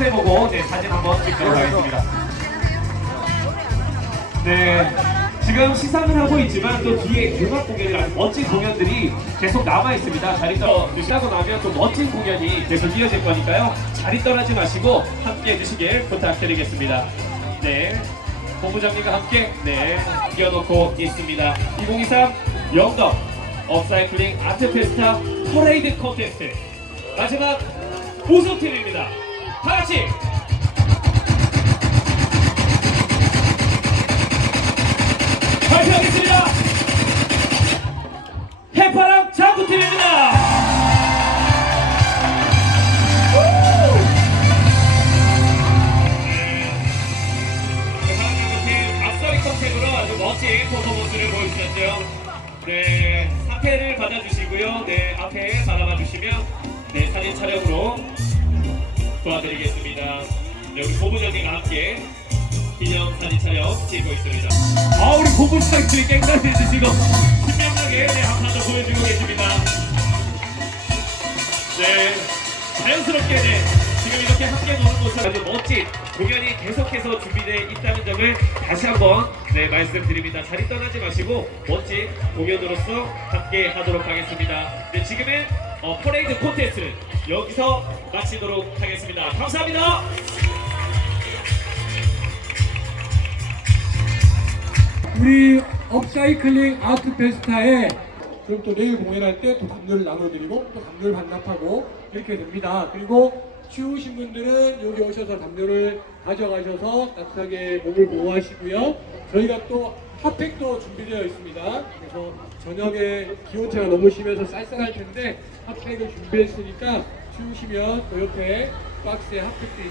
앞에 보고 네, 사진 한번 찍도록 하겠습니다. 네. 지금 시상을 하고 있지만 또 뒤에 공연이랑 아주 멋진 공연들이 계속 남아 있습니다. 자리 떠 시하고 나면 또 멋진 공연이 계속 이어질 거니까요. 자리 떠나지 마시고 함께 해주시길 부탁드리겠습니다. 네. 본부장님과 함께 네 이어놓고 있습니다. 2023 영덕 업사이클링 아트 페스타 퍼레이드 콘테스트 마지막 우승팀입니다. 다 같이 발표하겠습니다. 해파랑 장구팀입니다. 해파랑 앞서리 컨셉으로 아주 멋진 퍼포먼스를 보여주셨죠. 네, 사태를 받아주시고요. 네, 앞에 바라봐 주시면 네, 사진 촬영으로 도와드리겠습니다. 네, 우리 고부장님과 함께 기념 사진 촬영 찍고 있습니다. 아 우리 고부장님이 깽단해 주시고 신명나게 네, 한판더 보여주고 계십니다. 네 자연스럽게 네, 지금 이렇게 함께 노는 모습 아주 멋진 공연이 계속해서 준비되어 있다는 점을 다시 한번 네, 말씀드립니다. 자리 떠나지 마시고 멋진 공연으로서 함께 하도록 하겠습니다. 네, 지금은 어, 퍼레이드 콘테스트는 여기서 마치도록 하겠습니다. 감사합니다. 우리 업사이클링 아트 페스타에 그럼 또 내일 공연할 때또 담요를 나눠드리고 또 담요를 반납하고 이렇게 됩니다. 그리고 추우신 분들은 여기 오셔서 담요를 가져가셔서 따뜻하게 몸을 보호하시고요. 저희가 또 핫팩도 준비되어 있습니다. 그래서 저녁에 기온차가 너무 심해서 쌀쌀할 텐데 핫팩을 준비했으니까 추우시면 또 옆에 박스에 핫팩도 있으니까